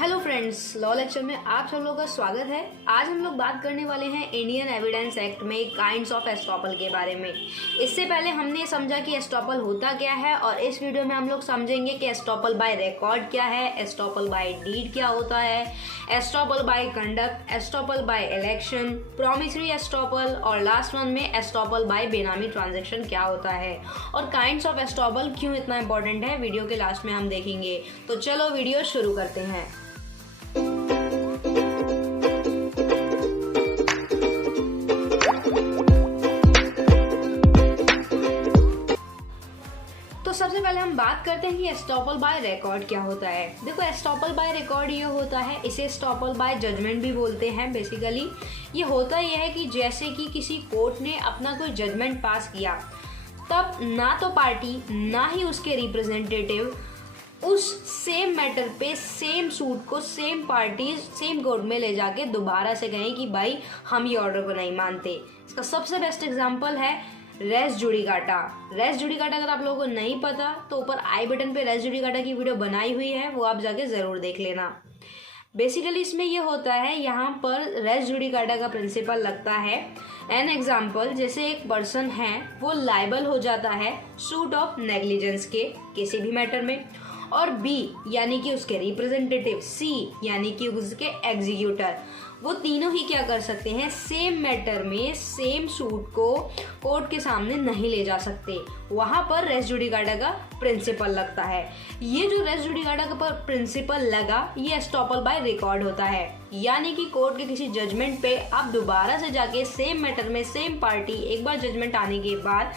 Hello friends, law lecture में आप सब लोगों का स्वागत है। आज हम लोग बात करने वाले हैं इंडियन एविडेंस एक्ट में काइंड्स ऑफ एस्टॉपल के बारे में। इससे पहले हमने समझा कि एस्टॉपल होता क्या है और इस वीडियो में हम लोग समझेंगे कि एस्टॉपल बाय रिकॉर्ड क्या है, एस्टॉपल बाय डीड क्या होता है, estoppel by conduct, estoppel by election, promissory estoppel और लास्ट वन में एस्टॉपल बाय बेनामी ट्रांजेक्शन क्या होता है और काइंड्स ऑफ एस्टॉपल क्यों इतना इंपॉर्टेंट है वीडियो के लास्ट में हम देखेंगे। तो चलो वीडियो शुरू करते हैं। तो सबसे पहले हम बात करते हैं कि एस्टॉपल बाय रिकॉर्ड क्या होता है। देखो, एस्टॉपल बाय रिकॉर्ड ये होता है, इसे एस्टॉपल बाय जजमेंट भी बोलते हैं। बेसिकली ये होता ये है कि जैसे कि किसी कोर्ट ने अपना कोई जजमेंट पास किया, तब ना तो पार्टी ना ही उसके रिप्रेजेंटेटिव उस सेम मैटर पे सेम सूट को सेम पार्टीज सेम कोर्ट में ले जाके दोबारा से कहें कि भाई हम ये ऑर्डर को नहीं मानते। इसका सबसे बेस्ट एग्जांपल है रेस जुडिकाटा। रेस जुडिकाटा अगर आप लोगों को नहीं पता तो ऊपर आई बटन पे रेस जुडिकाटा की वीडियो बनाई हुई है, वो आप जाके ज़रूर देख लेना। बेसिकली इसमें ये होता है, यहाँ पर रेस जुडिकाटा का प्रिंसिपल लगता है। एन एग्जाम्पल, जैसे एक पर्सन है वो लायबल हो जाता है सूट ऑफ नेग्लिजेंस के किसी भी मैटर में, और बी यानी कि उसके रिप्रेजेंटेटिव, सी यानी कि उसके एग्जीक्यूटर, वो तीनों ही क्या कर सकते हैं, सेम मैटर में सेम सूट को कोर्ट के सामने नहीं ले जा सकते। वहां पर रेस जुडिकाटा का प्रिंसिपल लगता है। ये जो रेस जुडिकाटा का प्रिंसिपल लगा, ये एस्टॉपल बाय रिकॉर्ड होता है। यानी कि कोर्ट के किसी जजमेंट पे आप दोबारा से जाके सेम मैटर में सेम पार्टी एक बार जजमेंट आने के बाद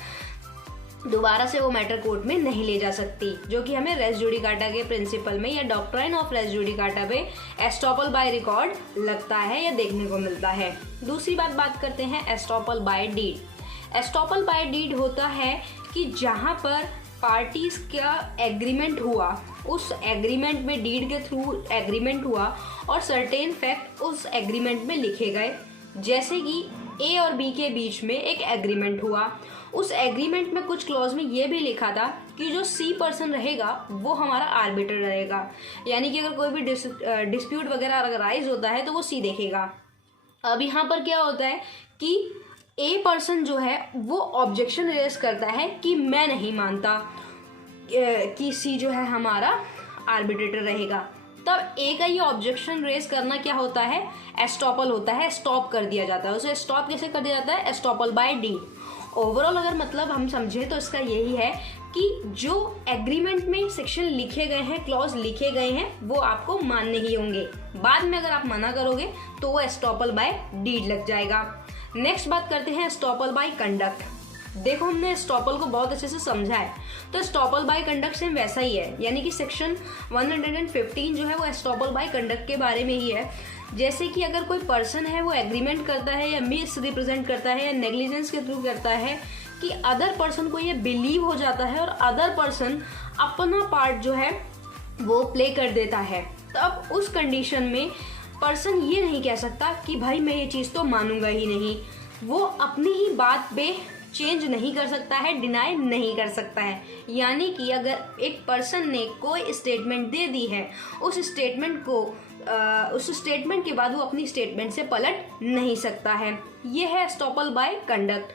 दोबारा से वो मैटर कोर्ट में नहीं ले जा सकती, जो कि हमें रेस जुडिकाटा के प्रिंसिपल में या डॉक्ट्राइन ऑफ रेस जुडिकाटा पे एस्टॉपल बाय रिकॉर्ड लगता है या देखने को मिलता है। दूसरी बात करते हैं estoppel by deed. Estoppel by deed होता है कि जहां पर पार्टीज का एग्रीमेंट हुआ, उस एग्रीमेंट में डीड के थ्रू एग्रीमेंट हुआ और सर्टेन फैक्ट उस एग्रीमेंट में लिखे गए। जैसे कि ए और बी के बीच में एक एग्रीमेंट हुआ, उस एग्रीमेंट में कुछ क्लॉज में ये भी लिखा था कि जो सी पर्सन रहेगा वो हमारा आर्बिटर रहेगा। यानी कि अगर कोई भी डिस्प्यूट वगैरह अगर राइज होता है तो वो सी देखेगा। अब यहाँ पर क्या होता है कि ए पर्सन जो है वो ऑब्जेक्शन रेज करता है कि मैं नहीं मानता कि सी जो है हमारा आर्बिट्रेटर रहेगा। तब ए का ये ऑब्जेक्शन रेज करना क्या होता है, एस्टॉपल होता है, स्टॉप कर दिया जाता है। उसे स्टॉप कैसे कर दिया जाता है, एस्टॉपल बाय डीड। ओवरऑल अगर मतलब हम समझे तो इसका यही है कि जो एग्रीमेंट में सेक्शन लिखे गए हैं, क्लॉज लिखे गए हैं, वो आपको मानने ही होंगे। बाद में अगर आप मना करोगे तो वो एस्टॉपल बाय डीड लग जाएगा। नेक्स्ट बात करते हैं एस्टॉपल बाय कंडक्ट। देखो, हमने एस्टॉपल को बहुत अच्छे से समझा है, तो एस्टॉपल बाय कंडक्ट सेम वैसा ही है। यानी कि सेक्शन 115 जो है वो एस्टॉपल बाय कंडक्ट के बारे में ही है। जैसे कि अगर कोई पर्सन है वो एग्रीमेंट करता है या मिस रिप्रेजेंट करता है या नेग्लिजेंस के थ्रू करता है कि अदर पर्सन को ये बिलीव हो जाता है और अदर पर्सन अपना पार्ट जो है वो प्ले कर देता है, तब उस कंडीशन में पर्सन ये नहीं कह सकता कि भाई मैं ये चीज़ तो मानूंगा ही नहीं। वो अपनी ही बात पे चेंज नहीं कर सकता है, डिनाई नहीं कर सकता है। यानी कि अगर एक पर्सन ने कोई स्टेटमेंट दे दी है, उस स्टेटमेंट के बाद वो अपनी स्टेटमेंट से पलट नहीं सकता है। ये है एस्टॉपल बाय कंडक्ट।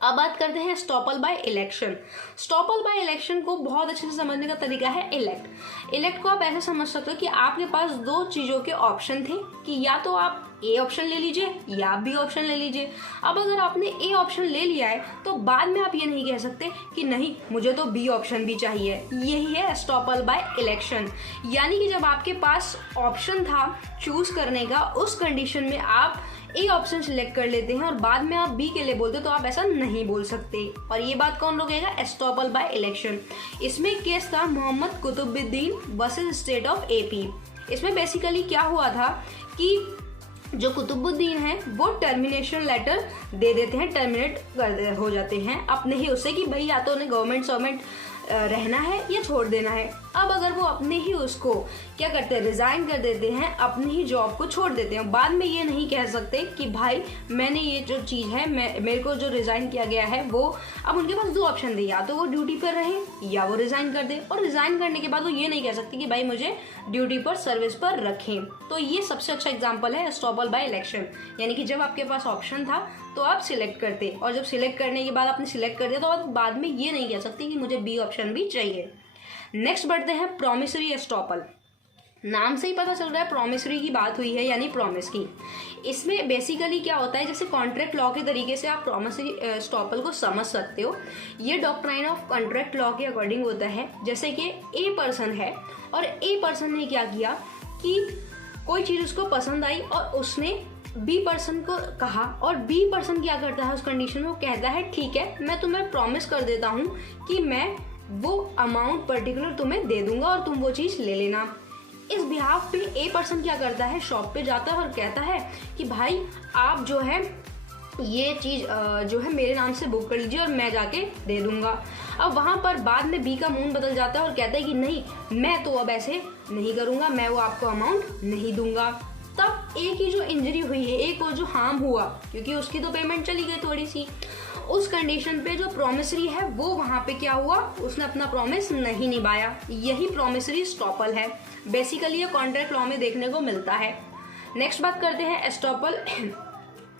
अब बात करते हैं estoppel by election. Estoppel by election को बहुत अच्छे से समझने का तरीका है इलेक्ट। इलेक्ट को आप ऐसे समझ सकते हो कि आपके पास दो चीज़ों के ऑप्शन थे कि या तो आप ए ऑप्शन ले लीजिए या बी ऑप्शन ले लीजिए। अब अगर आपने ए ऑप्शन ले लिया है तो बाद में आप ये नहीं कह सकते कि नहीं मुझे तो बी ऑप्शन भी चाहिए। यही है एस्टॉपल बाय इलेक्शन। यानी कि जब आपके पास ऑप्शन था चूज करने का, उस कंडीशन में आप ए ऑप्शन सिलेक्ट कर लेते हैं और बाद में आप बी के लिए बोलते तो आप ऐसा नहीं बोल सकते। और ये बात कौन रोकेगा, एस्टॉपल बाय इलेक्शन। इसमें केस था Mohammed Qutubuddin versus state of AP. इसमें बेसिकली क्या हुआ था कि जो कुतुबुद्दीन है वो टर्मिनेशन लेटर दे देते हैं, टर्मिनेट हो जाते हैं अपने ही उससे कि भाई या तो उन्हें गवर्नमेंट रहना है या छोड़ देना है। अब अगर वो अपने ही उसको क्या करते हैं, रिजाइन कर देते हैं, अपनी ही जॉब को छोड़ देते हैं, बाद में ये नहीं कह सकते कि भाई मैंने ये जो चीज़ है, मेरे को जो रिजाइन किया गया है वो, अब उनके पास दो ऑप्शन थे, या तो वो ड्यूटी पर रहे या वो रिजाइन कर दे। और रिजाइन करने के बाद वो ये नहीं कह सकती कि भाई मुझे ड्यूटी पर, सर्विस पर रखें। तो ये सबसे अच्छा एग्जाम्पल है एस्टॉपल बाय इलेक्शन, यानी कि जब आपके पास ऑप्शन था तो आप सिलेक्ट करते, और जब सिलेक्ट करने के बाद आपने सिलेक्ट कर दिया तो आप बाद में ये नहीं कह सकते कि मुझे बी ऑप्शन भी चाहिए। नेक्स्ट बढ़ते हैं प्रॉमिसरी एस्टॉपल। नाम से ही पता चल रहा है प्रॉमिसरी की बात हुई है, यानी प्रॉमिस की। इसमें बेसिकली क्या होता है, जैसे कॉन्ट्रैक्ट लॉ के तरीके से आप प्रॉमिसरी एस्टॉपल को समझ सकते हो। ये डॉक्ट्राइन ऑफ कॉन्ट्रैक्ट लॉ के अकॉर्डिंग होता है। जैसे कि ए पर्सन है और ए पर्सन ने क्या किया कि कोई चीज़ उसको पसंद आई और उसने बी पर्सन को कहा, और बी पर्सन क्या करता है उस कंडीशन में, वो कहता है ठीक है मैं तुम्हें प्रॉमिस कर देता हूँ कि मैं वो अमाउंट पर्टिकुलर तुम्हें दे दूंगा और तुम वो चीज़ ले लेना। इस बिहाफ पे ए पर्सन क्या करता है, शॉप पे जाता है और कहता है कि भाई आप जो है ये चीज़ जो है मेरे नाम से बुक कर लीजिए और मैं जाके दे दूंगा। अब वहाँ पर बाद में बी का मूड बदल जाता है और कहता है कि नहीं मैं तो अब ऐसे नहीं करूँगा, मैं वो आपको अमाउंट नहीं दूंगा। तब ए की जो इंजरी हुई है, ए को जो हार्म हुआ, क्योंकि उसकी तो पेमेंट चली गई थोड़ी सी, उस कंडीशन पे जो प्रॉमिसरी है वो वहाँ पे क्या हुआ, उसने अपना प्रॉमिस नहीं निभाया। यही प्रॉमिसरी एस्टॉपल है। बेसिकली ये कॉन्ट्रैक्ट लॉ में देखने को मिलता है। नेक्स्ट बात करते हैं एस्टॉपल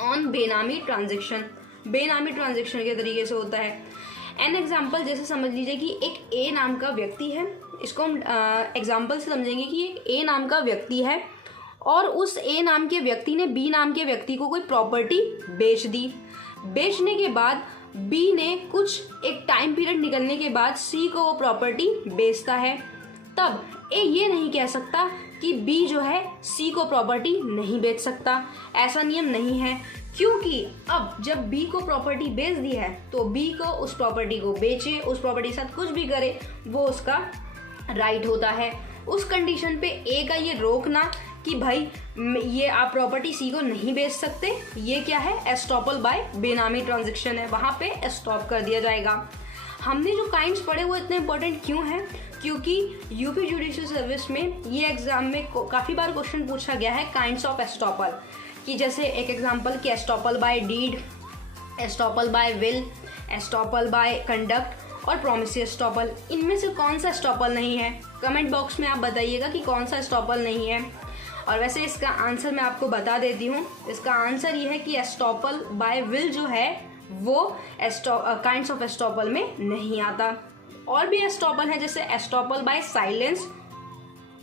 ऑन बेनामी ट्रांजेक्शन। बेनामी ट्रांजेक्शन के तरीके से होता है। एन एग्जाम्पल, जैसे समझ लीजिए कि एक ए नाम का व्यक्ति है, इसको हम एग्जाम्पल से समझेंगे कि एक ए नाम का व्यक्ति है और उस ए नाम के व्यक्ति ने बी नाम के व्यक्ति को कोई प्रॉपर्टी बेच दी। बेचने के बाद बी ने कुछ एक टाइम पीरियड निकलने के बाद सी को वो प्रॉपर्टी बेचता है। तब ए ये नहीं कह सकता कि बी जो है सी को प्रॉपर्टी नहीं बेच सकता, ऐसा नियम नहीं है, क्योंकि अब जब बी को प्रॉपर्टी बेच दी है तो बी को उस प्रॉपर्टी को बेचे, उस प्रॉपर्टी के साथ कुछ भी करे, वो उसका राइट होता है। उस कंडीशन पे ए का ये रोकना कि भाई ये आप प्रॉपर्टी सी को नहीं बेच सकते, ये क्या है, एस्टॉपल बाय बेनामी ट्रांजैक्शन है, वहाँ पे स्टॉप कर दिया जाएगा। हमने जो काइंड्स पढ़े वो इतने इंपॉर्टेंट क्यों हैं, क्योंकि यूपी जुडिशियल सर्विस में ये एग्जाम में काफ़ी बार क्वेश्चन पूछा गया है काइंड्स ऑफ एस्टॉपल, कि जैसे एक एग्जांपल कि estoppel by deed, estoppel by will, estoppel by conduct और प्रॉमिसरी एस्टॉपल। इनमें से कौन सा एस्टॉपल नहीं है, कमेंट बॉक्स में आप बताइएगा कि कौन सा एस्टॉपल नहीं है। और वैसे इसका आंसर मैं आपको बता देती हूँ। इसका आंसर ये है कि एस्टॉपल बाय विल जो है वो काइंड्स ऑफ एस्टॉपल में नहीं आता। और भी एस्टॉपल है, जैसे एस्टॉपल बाय साइलेंस।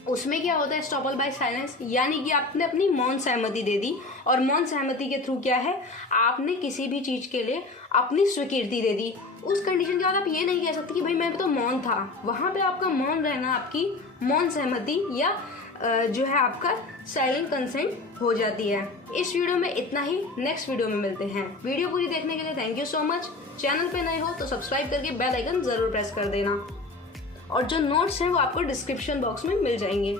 उसमें क्या होता है एस्टॉपल बाय साइलेंस, यानी कि आपने अपनी मौन सहमति दे दी और मौन सहमति के थ्रू क्या है, आपने किसी भी चीज़ के लिए अपनी स्वीकृति दे दी। उस कंडीशन के बाद आप ये नहीं कह सकते कि भाई मैं तो मौन था, वहाँ पे आपका मौन रहना आपकी मौन सहमति या जो है आपका साइलेंट कंसेंट हो जाती है। इस वीडियो में इतना ही, नेक्स्ट वीडियो में मिलते हैं। वीडियो पूरी देखने के लिए thank you so much. Channel पे नए हो तो सब्सक्राइब करके बेल आइकन जरूर प्रेस कर देना, और जो नोट्स हैं वो आपको डिस्क्रिप्शन बॉक्स में मिल जाएंगे।